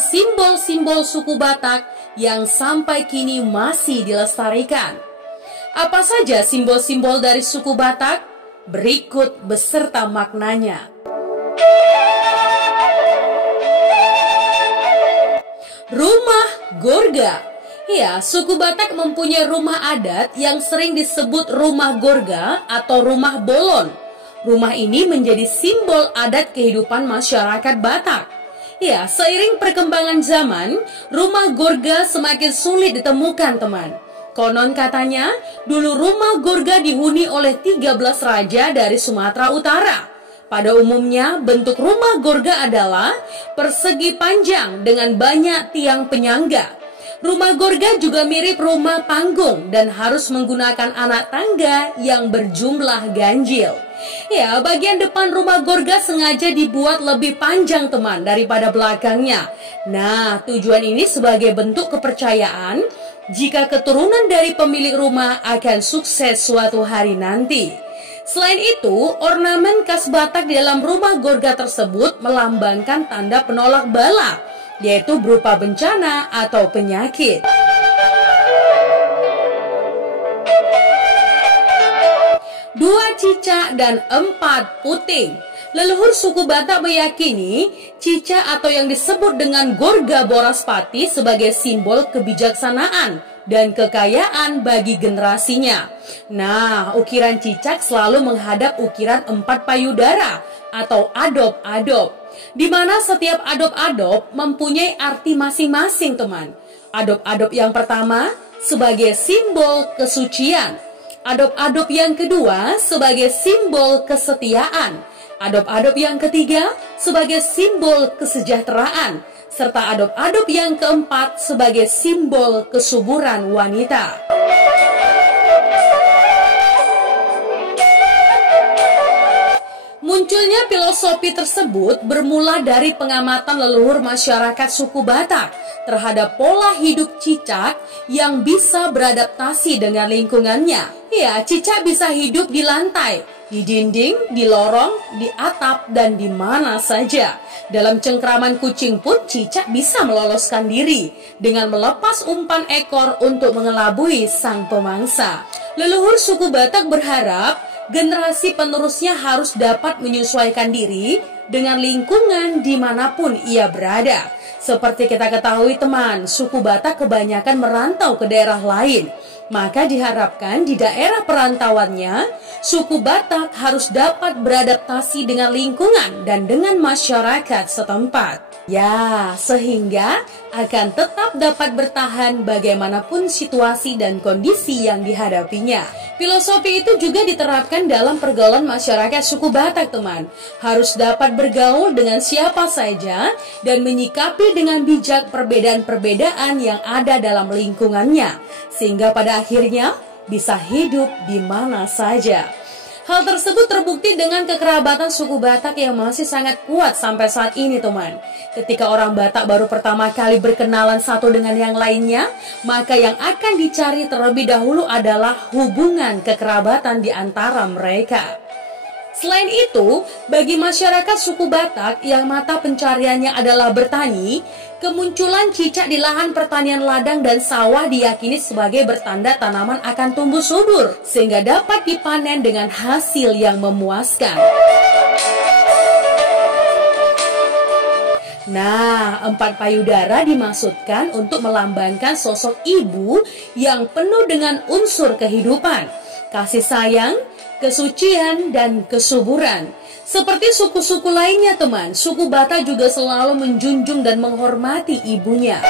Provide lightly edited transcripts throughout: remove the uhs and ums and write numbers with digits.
simbol-simbol suku Batak yang sampai kini masih dilestarikan. Apa saja simbol-simbol dari suku Batak? Berikut beserta maknanya. Rumah Gorga. Ya, suku Batak mempunyai rumah adat yang sering disebut rumah Gorga atau rumah bolon. Rumah ini menjadi simbol adat kehidupan masyarakat Batak. Ya, seiring perkembangan zaman, rumah Gorga semakin sulit ditemukan, teman. Konon katanya, dulu rumah Gorga dihuni oleh 13 raja dari Sumatera Utara. Pada umumnya, bentuk rumah Gorga adalah persegi panjang dengan banyak tiang penyangga. Rumah Gorga juga mirip rumah panggung dan harus menggunakan anak tangga yang berjumlah ganjil. Ya, bagian depan rumah Gorga sengaja dibuat lebih panjang, teman, daripada belakangnya. Nah, tujuan ini sebagai bentuk kepercayaan jika keturunan dari pemilik rumah akan sukses suatu hari nanti. Selain itu, ornamen khas Batak di dalam rumah Gorga tersebut melambangkan tanda penolak bala, yaitu berupa bencana atau penyakit. Dua cicak dan 4 puting. Leluhur suku Batak meyakini cicak atau yang disebut dengan Gorga Boraspati sebagai simbol kebijaksanaan dan kekayaan bagi generasinya. Nah, ukiran cicak selalu menghadap ukiran 4 payudara atau adop-adop, di mana setiap adop-adop mempunyai arti masing-masing, teman. Adop-adop yang pertama sebagai simbol kesucian, adop-adop yang kedua sebagai simbol kesetiaan, adop-adop yang ketiga sebagai simbol kesejahteraan, serta adop-adop yang keempat sebagai simbol kesuburan wanita. Munculnya filosofi tersebut bermula dari pengamatan leluhur masyarakat suku Batak terhadap pola hidup cicak yang bisa beradaptasi dengan lingkungannya. Ya, cicak bisa hidup di lantai, di dinding, di lorong, di atap, dan di mana saja. Dalam cengkraman kucing pun cicak bisa meloloskan diri dengan melepas umpan ekor untuk mengelabui sang pemangsa. Leluhur suku Batak berharap generasi penerusnya harus dapat menyesuaikan diri dengan lingkungan dimanapun ia berada. Seperti kita ketahui, teman, suku Batak kebanyakan merantau ke daerah lain. Maka diharapkan di daerah perantauannya, suku Batak harus dapat beradaptasi dengan lingkungan dan dengan masyarakat setempat. Ya, sehingga akan tetap dapat bertahan bagaimanapun situasi dan kondisi yang dihadapinya. Filosofi itu juga diterapkan dalam pergaulan masyarakat suku Batak, teman. Harus dapat bergaul dengan siapa saja dan menyikapi dengan bijak perbedaan-perbedaan yang ada dalam lingkungannya, sehingga pada akhirnya bisa hidup di mana saja. Hal tersebut terbukti dengan kekerabatan suku Batak yang masih sangat kuat sampai saat ini, teman. Ketika orang Batak baru pertama kali berkenalan satu dengan yang lainnya, maka yang akan dicari terlebih dahulu adalah hubungan kekerabatan di antara mereka. Selain itu, bagi masyarakat suku Batak yang mata pencariannya adalah bertani, kemunculan cicak di lahan pertanian ladang dan sawah diyakini sebagai bertanda tanaman akan tumbuh subur, sehingga dapat dipanen dengan hasil yang memuaskan. Nah, 4 payudara dimaksudkan untuk melambangkan sosok ibu yang penuh dengan unsur kehidupan, kasih sayang, kesucian, dan kesuburan. Seperti suku-suku lainnya, teman, suku Batak juga selalu menjunjung dan menghormati ibunya.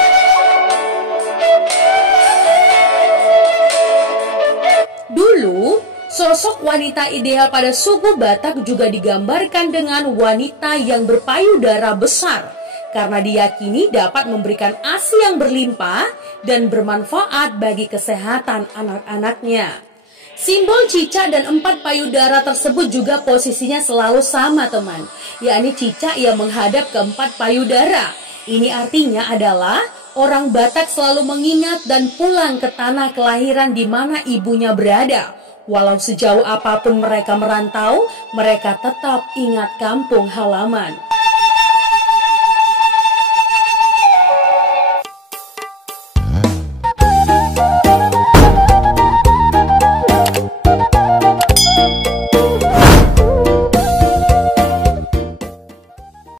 Dulu, sosok wanita ideal pada suku Batak juga digambarkan dengan wanita yang berpayudara besar, karena diyakini dapat memberikan ASI yang berlimpah dan bermanfaat bagi kesehatan anak-anaknya. Simbol cicak dan 4 payudara tersebut juga posisinya selalu sama, teman, yakni cicak yang menghadap ke 4 payudara. Ini artinya adalah orang Batak selalu mengingat dan pulang ke tanah kelahiran di mana ibunya berada. Walau sejauh apapun mereka merantau, mereka tetap ingat kampung halaman.